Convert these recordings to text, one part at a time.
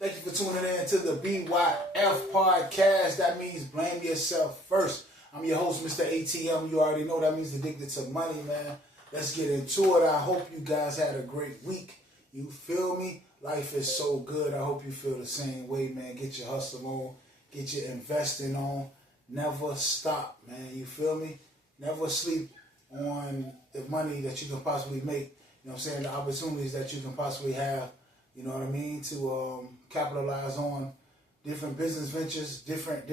Thank you for tuning in to the Byfpodcast. That means blame yourself first. I'm your host, Mr. ATM. You already know that means addicted to money, man. Let's get into it. I hope you guys had a great week. You feel me? Life is so good. I hope you feel the same way, man. Get your hustle on. Get your investing on. Never stop, man. You feel me? Never sleep on the money that you can possibly make. You know what I'm saying? The opportunities that you can possibly have. You know what I mean? To capitalize on different business ventures, different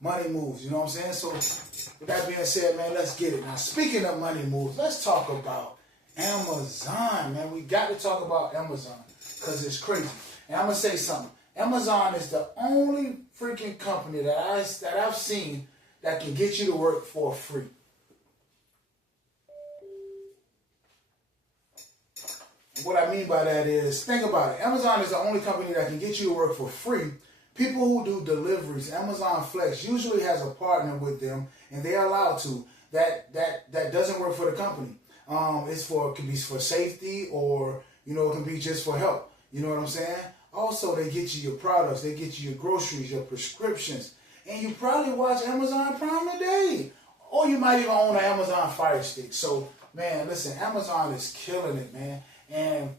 money moves. You know what I'm saying? So with that being said, man, let's get it. Now, speaking of money moves, let's talk about Amazon, man. We got to talk about Amazon because it's crazy. And I'm going to say something. Amazon is the only freaking company that I've seen that can get you to work for free. What I mean by that is, think about it. Amazon is the only company that can get you to work for free. People who do deliveries, Amazon Flex, usually has a partner with them, and they're allowed to. That doesn't work for the company. It can be for safety, or it can be just for help. You know what I'm saying? Also, they get you your products, they get you your groceries, your prescriptions, and you probably watch Amazon Prime today, or you might even own an Amazon Fire Stick. So, man, listen, Amazon is killing it, man. And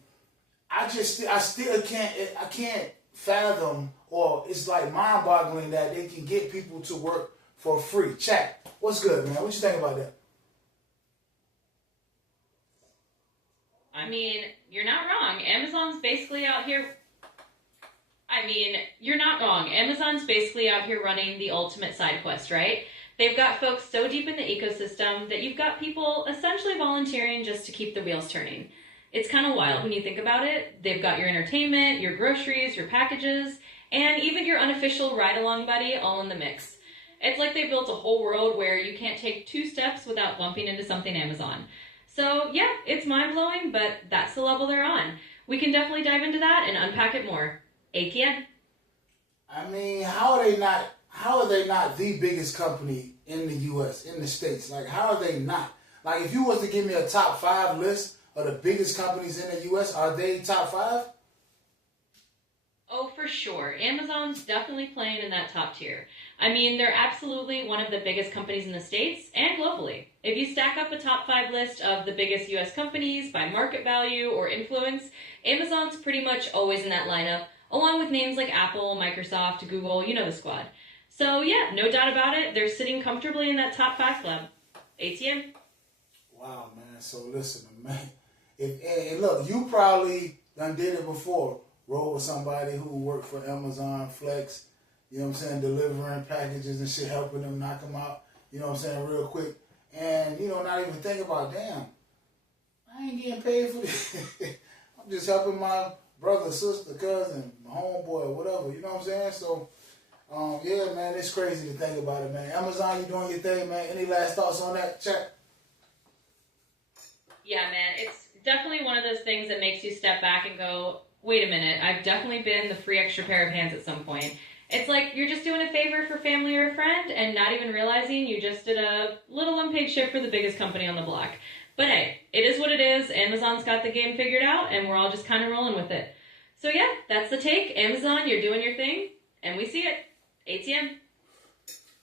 I still can't fathom, or it's like mind-boggling that they can get people to work for free. Chat, what's good, man? What you think about that? I mean, you're not wrong. Amazon's basically out here. You're not wrong. Amazon's basically out here running the ultimate side quest, right? They've got folks so deep in the ecosystem that you've got people essentially volunteering just to keep the wheels turning. It's kind of wild when you think about it. They've got your entertainment, your groceries, your packages, and even your unofficial ride-along buddy all in the mix. It's like they built a whole world where you can't take 2 steps without bumping into something Amazon. So yeah, it's mind-blowing, but that's the level they're on. We can definitely dive into that and unpack it more. ATM. How are they not the biggest company in the U.S., in the States? Like, how are they not? Like, if you was to give me a top 5 list of the biggest companies in the U.S., are they top 5? Oh, for sure. Amazon's definitely playing in that top tier. They're absolutely one of the biggest companies in the States and globally. If you stack up a top 5 list of the biggest U.S. companies by market value or influence, Amazon's pretty much always in that lineup, along with names like Apple, Microsoft, Google, you know the squad. So yeah, no doubt about it, they're sitting comfortably in that top 5 club. ATM. Wow, man. So listen, man. Look, you probably done did it before. Roll with somebody who worked for Amazon Flex, you know what I'm saying, delivering packages and shit, helping them knock them out, you know what I'm saying, real quick. And, not even think about, damn, I ain't getting paid for this. I'm just helping my brother, sister, cousin, my homeboy, whatever, you know what I'm saying? So, yeah, man, it's crazy to think about it, man. Amazon, you doing your thing, man. Any last thoughts on that? Chat? Yeah, man, it's definitely one of those things that makes you step back and go, wait a minute, I've definitely been the free extra pair of hands at some point. It's like you're just doing a favor for family or a friend and not even realizing you just did a little unpaid shift for the biggest company on the block. But hey, it is what it is. Amazon's got the game figured out and we're all just kind of rolling with it. So yeah, that's the take. Amazon, you're doing your thing and we see it. ATM.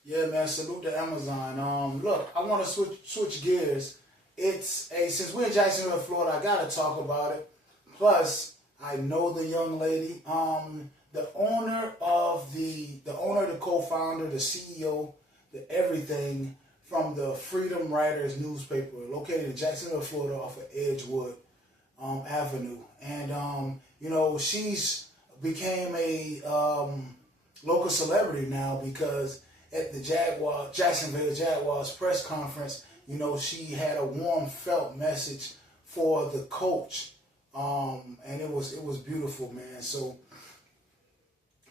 Yeah, man, salute to Amazon. Look, I want to switch gears. Since we're in Jacksonville, Florida, I got to talk about it. Plus, I know the young lady, the owner, the co-founder, the CEO, the everything from the Freedom Writers newspaper, located in Jacksonville, Florida, off of Edgewood Avenue, and she's became a local celebrity now because at the Jacksonville Jaguars press conference, she had a warm felt message for the coach. And it was beautiful, man. So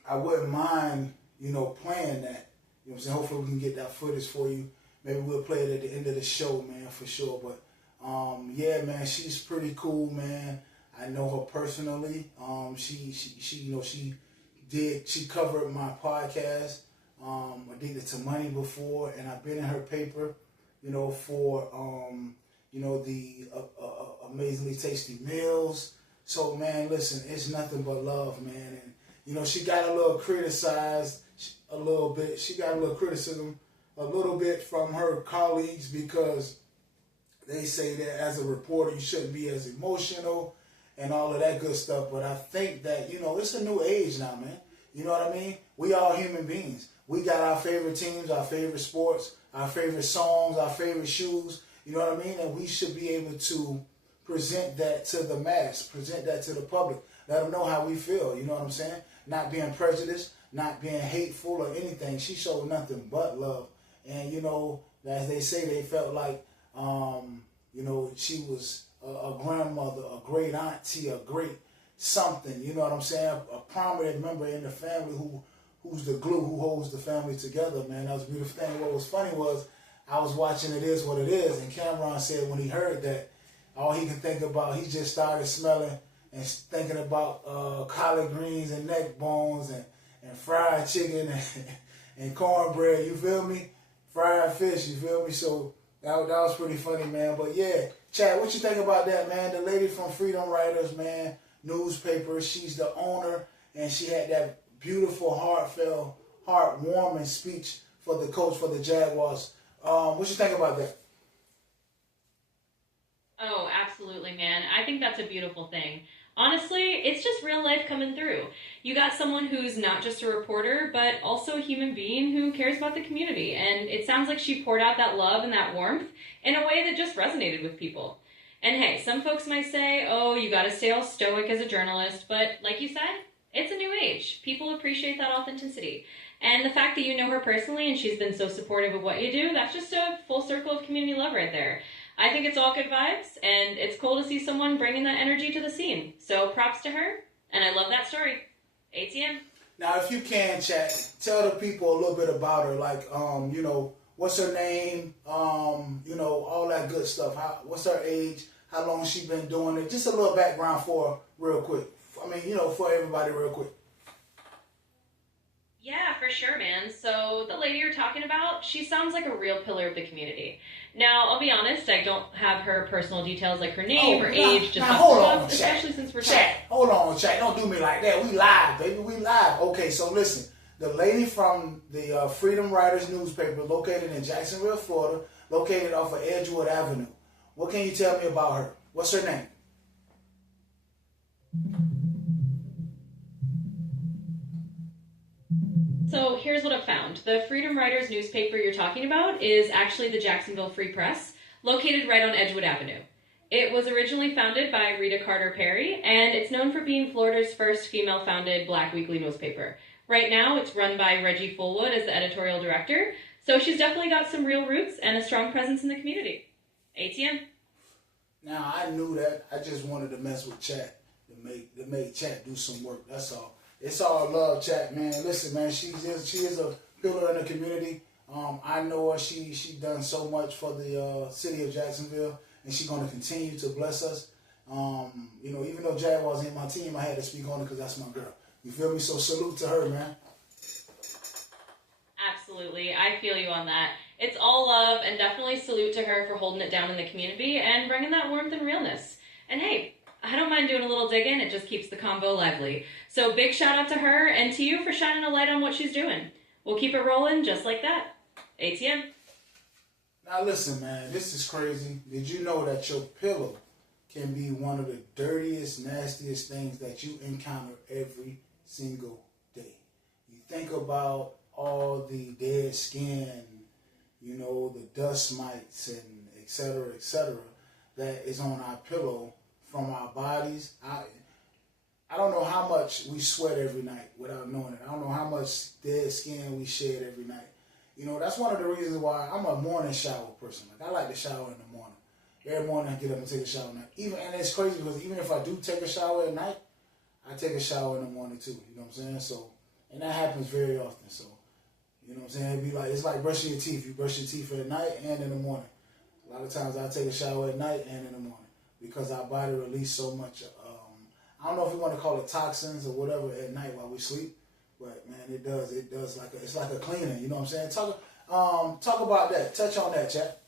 I wouldn't mind, playing that. You know what I'm saying? Hopefully we can get that footage for you. Maybe we'll play it at the end of the show, man, for sure. But yeah, man, she's pretty cool, man. I know her personally. She covered my podcast, Addicted to Money, before, and I've been in her paper, for the amazingly tasty meals. So, man, listen, it's nothing but love, man. And, she got a little criticized a little bit. She got a little criticism a little bit from her colleagues because they say that as a reporter, you shouldn't be as emotional and all of that good stuff. But I think that, it's a new age now, man. You know what I mean? We all human beings. We got our favorite teams, our favorite sports, our favorite songs, our favorite shoes. You know what I mean? And we should be able to present that to the mass, present that to the public, let them know how we feel. You know what I'm saying? Not being prejudiced, not being hateful or anything. She showed nothing but love. And, as they say, they felt like, she was a grandmother, a great auntie, a great something. You know what I'm saying? A prominent member in the family who's the glue, who holds the family together, man. That was a beautiful thing. What was funny was I was watching It Is What It Is, and Cameron said when he heard that, all he could think about, he just started smelling and thinking about collard greens and neck bones and fried chicken and cornbread, you feel me? Fried fish, you feel me? So that was pretty funny, man. But yeah, Chad, what you think about that, man? The lady from Freedom Writers, man, newspaper, she's the owner, and she had that beautiful, heartfelt, heartwarming speech for the coach for the Jaguars. What you think about that? Oh, absolutely, man. I think that's a beautiful thing. Honestly, it's just real life coming through. You got someone who's not just a reporter, but also a human being who cares about the community. And it sounds like she poured out that love and that warmth in a way that just resonated with people. And hey, some folks might say, oh, you gotta stay all stoic as a journalist. But like you said, it's a new age. People appreciate that authenticity. And the fact that you know her personally and she's been so supportive of what you do, that's just a full circle of community love right there. I think it's all good vibes, and it's cool to see someone bringing that energy to the scene. So props to her, and I love that story. ATM. Now, if you can, chat, tell the people a little bit about her, like, what's her name, all that good stuff. What's her age? How long she been doing it? Just a little background for her real quick. I mean, for everybody real quick. Yeah, for sure, man. So the lady you're talking about, she sounds like a real pillar of the community. Now, I'll be honest, I don't have her personal details like her name or age, just hold on, especially since we're talking. Hold on, chat. Don't do me like that. We live, baby. We live. Okay, so listen. The lady from the Freedom Writers newspaper, located in Jacksonville, Florida, located off of Edgewood Avenue. What can you tell me about her? What's her name? So here's what I found. The Freedom Writers newspaper you're talking about is actually the Jacksonville Free Press, located right on Edgewood Avenue. It was originally founded by Rita Carter Perry, and it's known for being Florida's first female-founded Black weekly newspaper. Right now, it's run by Reggie Fullwood as the editorial director, so she's definitely got some real roots and a strong presence in the community. ATM. Now, I knew that. I just wanted to mess with Chat to make Chat do some work. That's all. It's all love, Chat, man. Listen, man, she is a pillar in the community. I know her. She done so much for the city of Jacksonville, and she's going to continue to bless us. Even though Jaguars ain't my team, I had to speak on it because that's my girl. You feel me? So salute to her, man. Absolutely. I feel you on that. It's all love, and definitely salute to her for holding it down in the community and bringing that warmth and realness. And hey, I don't mind doing a little digging. It just keeps the combo lively. So big shout out to her and to you for shining a light on what she's doing. We'll keep it rolling just like that. ATM. Now listen, man, this is crazy. Did you know that your pillow can be one of the dirtiest, nastiest things that you encounter every single day? You think about all the dead skin, the dust mites and et cetera, that is on our pillow from our bodies. I don't know how much we sweat every night without knowing it. I don't know how much dead skin we shed every night. That's one of the reasons why I'm a morning shower person. Like, I like to shower in the morning. Every morning I get up and take a shower at night. And it's crazy because even if I do take a shower at night, I take a shower in the morning too. You know what I'm saying? So, and that happens very often. So, you know what I'm saying? It's like brushing your teeth. You brush your teeth at night and in the morning. A lot of times I take a shower at night and in the morning because our body releases so much. I don't know if we want to call it toxins or whatever at night while we sleep, but man, it does it's like a cleaner. You know what I'm saying? Talk about that. Touch on that, chat.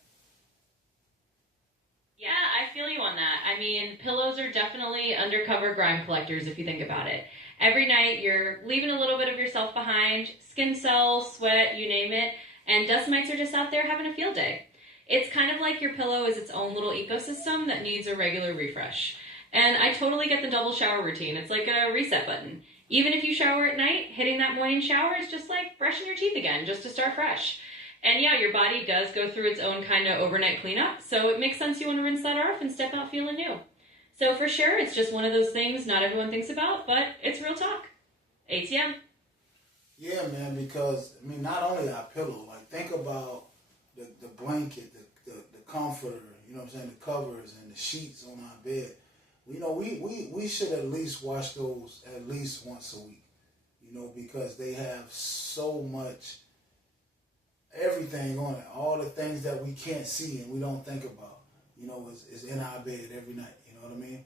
Yeah, I I feel you on that. I mean, pillows are definitely undercover grime collectors if you think about it. Every night you're leaving a little bit of yourself behind, skin cells, sweat, you name it, and dust mites are just out there having a field day. It's kind of like your pillow is its own little ecosystem that needs a regular refresh. And I totally get the double shower routine. It's like a reset button. Even if you shower at night, hitting that morning shower is just like brushing your teeth again, just to start fresh. And yeah, your body does go through its own kind of overnight cleanup, so it makes sense you want to rinse that off and step out feeling new. So for sure, it's just one of those things not everyone thinks about, but it's real talk. ATM. Yeah, man, because, I mean, not only our pillow, like, think about the blanket, the comforter, you know what I'm saying, the covers and the sheets on our bed. You know, we should at least wash those at least once a week, you know, because they have so much, everything on it, all the things that we can't see and we don't think about, you know, is in our bed every night, you know what I mean?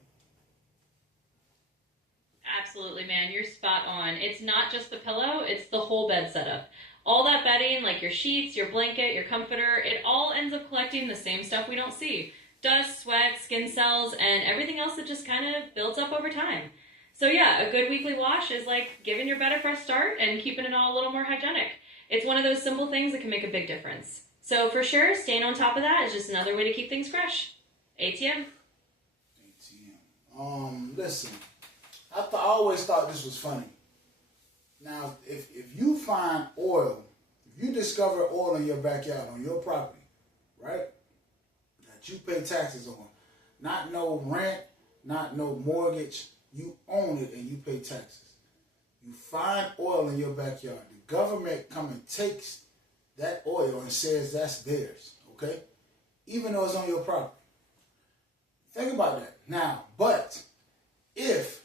Absolutely, man. You're spot on. It's not just the pillow, it's the whole bed setup. All that bedding, like your sheets, your blanket, your comforter, it all ends up collecting the same stuff we don't see. Dust, sweat, skin cells, and everything else that just kind of builds up over time. So yeah, a good weekly wash is like giving your bed a fresh start and keeping it all a little more hygienic. It's one of those simple things that can make a big difference. So for sure, staying on top of that is just another way to keep things fresh. ATM. Listen, I always thought this was funny. Now, if you find oil, if you discover oil in your backyard on your property, right, that you pay taxes on, not no rent, not no mortgage, you own it and you pay taxes. You find oil in your backyard. The government come and takes that oil and says that's theirs, okay? Even though it's on your property. Think about that. Now, but if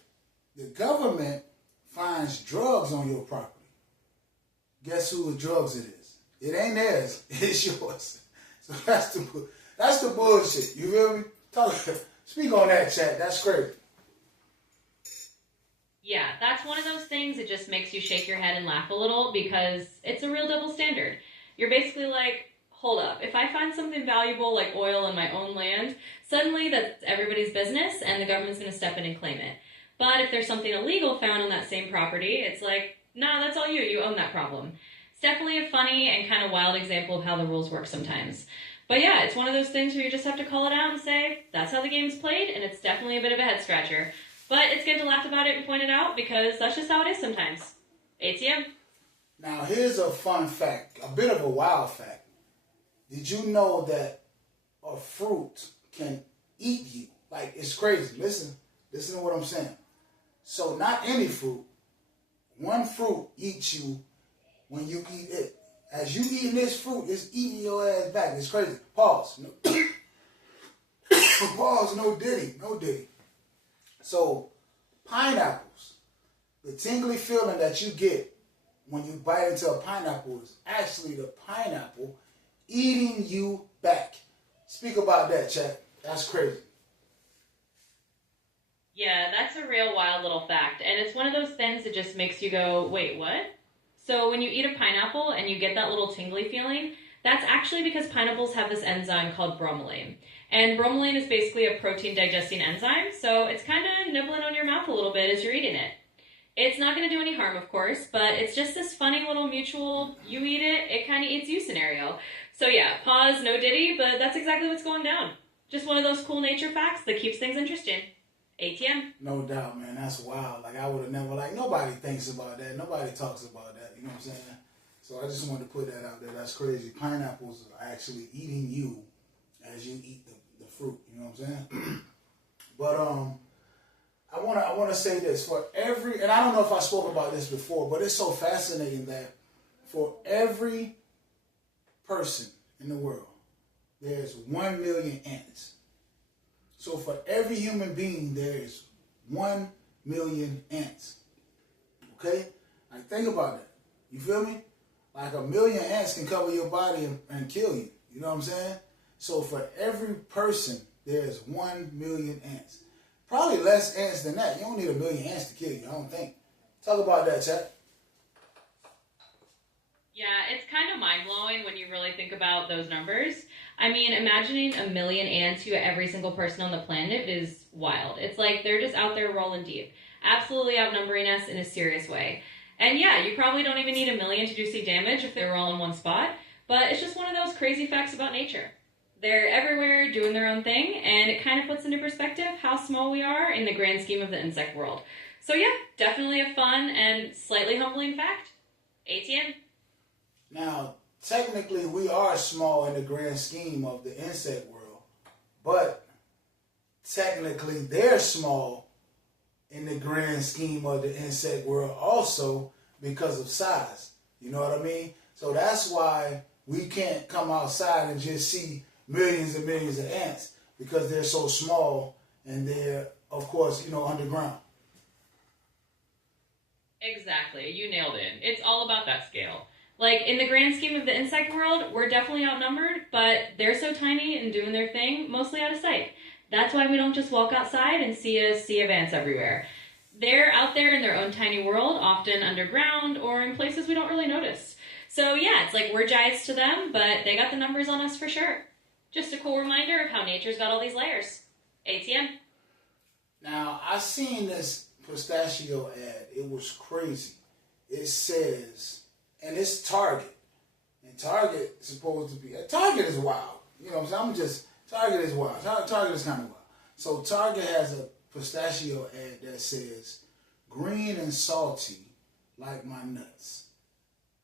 the government finds drugs on your property, guess who the drugs it is? It ain't theirs. It's yours. So that's the bullshit. You feel me? Speak on that, chat. That's crazy. Yeah, that's one of those things that just makes you shake your head and laugh a little because it's a real double standard. You're basically like, hold up, if I find something valuable like oil in my own land, suddenly that's everybody's business and the government's going to step in and claim it. But if there's something illegal found on that same property, it's like, nah, that's all you. You own that problem. It's definitely a funny and kind of wild example of how the rules work sometimes. But yeah, it's one of those things where you just have to call it out and say, that's how the game's played, and it's definitely a bit of a head scratcher. But it's good to laugh about it and point it out because that's just how it is sometimes. ATM. Now, here's a fun fact, a bit of a wild fact. Did you know that a fruit can eat you? Like, it's crazy. Listen to what I'm saying. So, not any fruit. One fruit eats you when you eat it. As you eating this fruit, it's eating your ass back. It's crazy. Pause. Pause. No diddy. So, pineapples, the tingly feeling that you get when you bite into a pineapple is actually the pineapple eating you back. Speak about that, chat. That's crazy. Yeah, that's a real wild little fact. And it's one of those things that just makes you go, wait, what? So when you eat a pineapple and you get that little tingly feeling, that's actually because pineapples have this enzyme called bromelain. And bromelain is basically a protein digesting enzyme, so it's kind of nibbling on your mouth a little bit as you're eating it. It's not going to do any harm, of course, but it's just this funny little mutual, you eat it, it kind of eats you scenario. So yeah, pause, no diddy, but that's exactly what's going down. Just one of those cool nature facts that keeps things interesting. ATM. No doubt, man. That's wild. Like, I would have never, like, nobody thinks about that. Nobody talks about that. You know what I'm saying? So I just wanted to put that out there. That's crazy. Pineapples are actually eating you as you eat the fruit. You know what I'm saying? But I wanna say this. For every, and I don't know if I spoke about this before, but it's so fascinating that for every person in the world, there's 1 million ants. So for every human being, there is 1 million ants. Okay? Like, think about that. You feel me? Like, 1 million ants can cover your body and kill you. You know what I'm saying? So for every person, there's 1 million ants. Probably less ants than that. You don't need 1 million ants to kill you, I don't think. Talk about that, chat. Yeah, it's kind of mind blowing when you really think about those numbers. I mean, imagining a million ants to every single person on the planet is wild. It's like they're just out there rolling deep, absolutely outnumbering us in a serious way. And yeah, you probably don't even need a million to do see damage if they're all in one spot, but it's just one of those crazy facts about nature. They're everywhere doing their own thing, and it kind of puts into perspective how small we are in the grand scheme of the insect world. So yeah, definitely a fun and slightly humbling fact. ATM. Now, technically, we are small in the grand scheme of the insect world, but technically, they're small in the grand scheme of the insect world also because of size. You know what I mean? So that's why we can't come outside and just see millions and millions of ants because they're so small and they're, of course, underground. Exactly. You nailed it. It's all about that scale. Like, in the grand scheme of the insect world, we're definitely outnumbered, but they're so tiny and doing their thing, mostly out of sight. That's why we don't just walk outside and see a sea of ants everywhere. They're out there in their own tiny world, often underground or in places we don't really notice. So yeah, it's like we're giants to them, but they got the numbers on us for sure. Just a cool reminder of how nature's got all these layers. ATM. Now, I seen this pistachio ad. It was crazy. It says, and it's Target. And Target is supposed to be, Target is wild. You know what I'm saying? Target is wild. Target is kind of wild. So Target has a pistachio ad that says, green and salty like my nuts.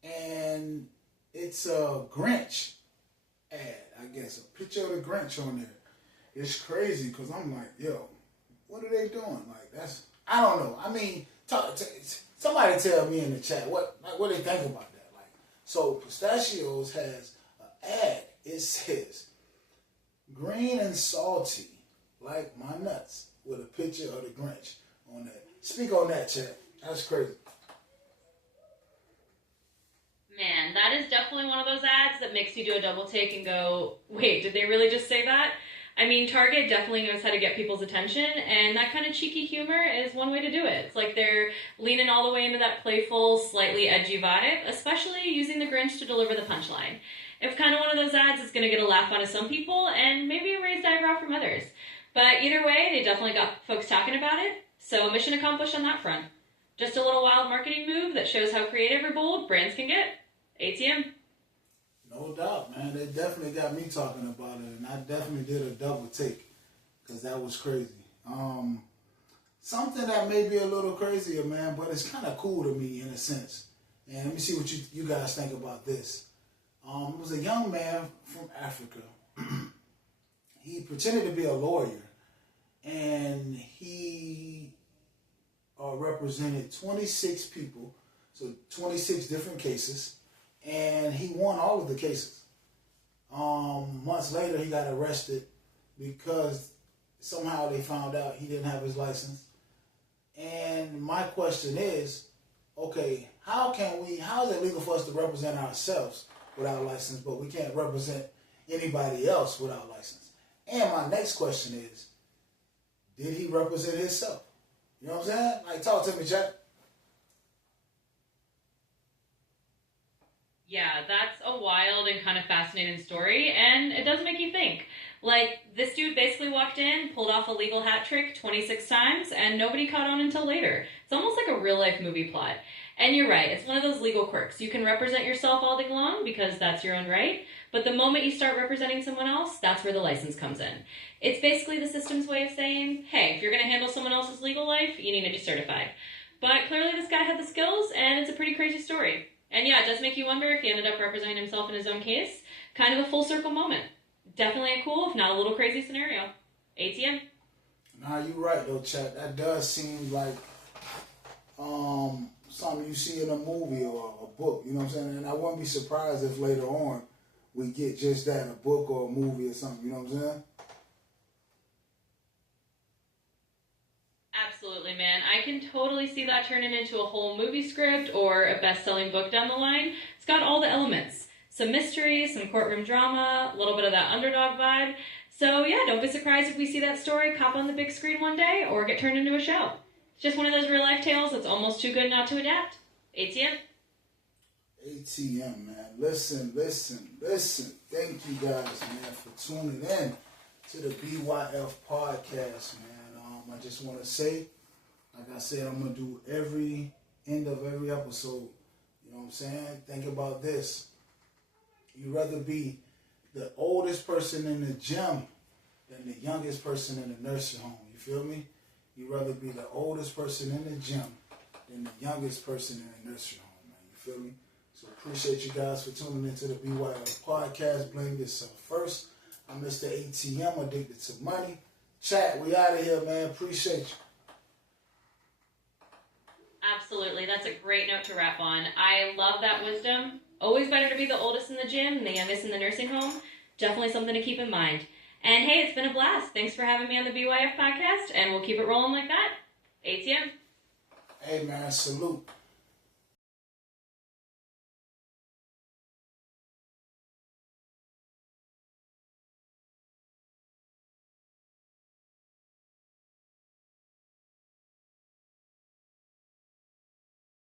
And it's a Grinch ad, I guess. A picture of the Grinch on there. It's crazy because I'm like, yo, what are they doing? Like, I don't know. I mean, somebody tell me in the chat what they think about that. Like, so Pistachios has an ad. It says, green and salty like my nuts with a picture of the Grinch on that. Speak on that, chat. That's crazy. Man, that is definitely one of those ads that makes you do a double take and go, wait, did they really just say that? I mean, Target definitely knows how to get people's attention, and that kind of cheeky humor is one way to do it. It's like they're leaning all the way into that playful, slightly edgy vibe, especially using the Grinch to deliver the punchline. It's kind of one of those ads that's going to get a laugh out of some people and maybe a raised eyebrow from others. But either way, they definitely got folks talking about it, so mission accomplished on that front. Just a little wild marketing move that shows how creative or bold brands can get. ATM. No doubt, man. They definitely got me talking about it, and I definitely did a double take because that was crazy. Something that may be a little crazier, man, but it's kind of cool to me in a sense. And let me see what you guys think about this. It was a young man from Africa. He pretended to be a lawyer, and he represented 26 people, so 26 different cases. And he won all of the cases. Months later, he got arrested because somehow they found out he didn't have his license. And my question is, okay, how is it legal for us to represent ourselves without a license, but we can't represent anybody else without a license? And my next question is, did he represent himself? You know what I'm saying? Like, talk to me, Jack. Yeah, that's a wild and kind of fascinating story, and it does make you think. Like, this dude basically walked in, pulled off a legal hat trick 26 times, and nobody caught on until later. It's almost like a real-life movie plot. And you're right, it's one of those legal quirks. You can represent yourself all day long because that's your own right, but the moment you start representing someone else, that's where the license comes in. It's basically the system's way of saying, hey, if you're going to handle someone else's legal life, you need to be certified. But clearly this guy had the skills, and it's a pretty crazy story. And yeah, it does make you wonder if he ended up representing himself in his own case. Kind of a full circle moment. Definitely a cool, if not a little crazy scenario. ATM. Nah, you're right though, Chad. That does seem like something you see in a movie or a book, you know what I'm saying? And I wouldn't be surprised if later on we get just that, a book or a movie or something, you know what I'm saying? Absolutely, man. I can totally see that turning into a whole movie script or a best-selling book down the line. It's got all the elements. Some mystery, some courtroom drama, a little bit of that underdog vibe. So yeah, don't be surprised if we see that story pop on the big screen one day or get turned into a show. It's just one of those real-life tales that's almost too good not to adapt. ATM. ATM, man. Listen. Thank you guys, man, for tuning in to the BYF podcast, man. I just want to say, like I said, I'm going to do every end of every episode. You know what I'm saying? Think about this. You'd rather be the oldest person in the gym than the youngest person in the nursing home. You feel me? You'd rather be the oldest person in the gym than the youngest person in the nursing home, man. You feel me? So appreciate you guys for tuning into the BYF podcast. Blame yourself first. I'm Mr. ATM, addicted to money. Chat, we out of here, man. Appreciate you. Absolutely. That's a great note to wrap on. I love that wisdom. Always better to be the oldest in the gym and the youngest in the nursing home. Definitely something to keep in mind. And hey, it's been a blast. Thanks for having me on the BYF podcast, and we'll keep it rolling like that. ATM. Hey, man, salute.